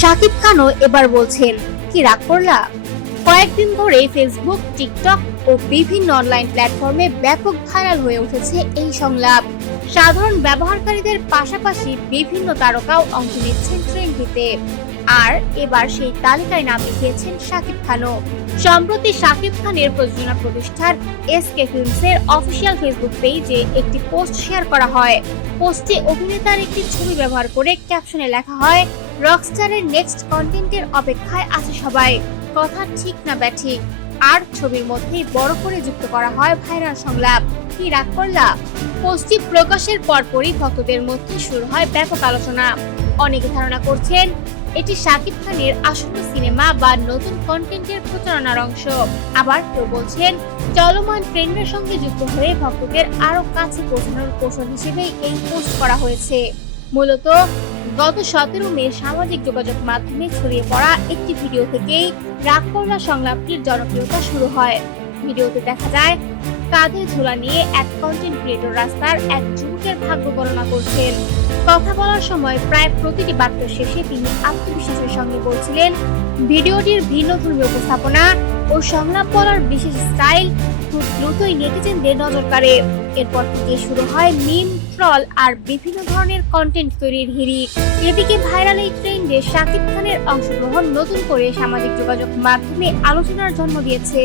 শাকিব খানও এবার বলছেন, কি রাগ করলা? কয়েকদিন ধরে ফেসবুক, টিকটক ও বিভিন্ন অনলাইন প্ল্যাটফর্মে ব্যাপক ভাইরাল হয়ে উঠেছে এই সংলাপ। সাধারণ ব্যবহারকারীদের পাশাপাশি বিভিন্ন তারকাও অংশ নিচ্ছেন ট্রেন্ডিতে। আর এবার সেই তালিকায় নাম লিখিয়েছেন শাকিব খানও। সম্প্রতি শাকিব খানের প্রযোজনা প্রতিষ্ঠান এসকে ফিল্মসের অফিসিয়াল ফেসবুক পেজে একটি পোস্ট শেয়ার করা হয়। পোস্টে অভিনেতার একটি ছবি ব্যবহার করে ক্যাপশনে লেখা হয়, রকস্টারের নেক্সট কন্টেন্টের অপেক্ষায় আছে সবাই, কথা ঠিক না ব্যাঠিক। আর ছবির মধ্যেই বড় করে যুক্ত করা হয় ভাইরাল সংলাপ, কি রাগ করলা? পোস্টটি প্রকাশের পরপরই ভক্তদের মধ্যে শুরু হয় ব্যাপক আলোচনা। অনেকে ধারণা করছেন এটি শাকিব খানের আসন্ন সিনেমা বা নতুন কন্টেন্টের প্রচারণার অংশ। আবার কেউ বলছেন চলমান ট্রেন্ডের সঙ্গে যুক্ত হয়ে ভক্তদের আরো কাছে পৌঁছানোর কৌশল হিসেবেই এই পোস্ট করা হয়েছে। মূলত গত 17 মে সামাজিক যোগাযোগ মাধ্যমে ছড়িয়ে পড়া একটি ভিডিও থেকেই রাগ করলা সংলাপটির জনপ্রিয়তা শুরু হয়। ভিডিওতে দেখা যায় কাঁধে ঝোলা নিয়ে এক কন্টেন্ট ক্রিয়েটর রাস্তার এক যুবকের ভাগ্য গণনা করছেন। কথা বলার সময় প্রায় প্রতিটি বাক্য শেষে তিনি আত্মবিশ্বাসের সঙ্গে বলছিলেন, ভিডিওটির ভিন্নধর্মী উপস্থাপনা ও সংলাপ বলার বিশেষ স্টাইল খুব দ্রুতই নেটিজেনদের নজর কাড়ে। এরপর থেকে শুরু হয় মিম, ট্রল আর বিভিন্ন ধরনের কন্টেন্ট তৈরির হিড়িক। এদিকে ভাইরাল এই ট্রেন্ডে শাকিব খানের অংশগ্রহণ নতুন করে সামাজিক যোগাযোগ মাধ্যমে আলোচনার জন্ম দিয়েছে।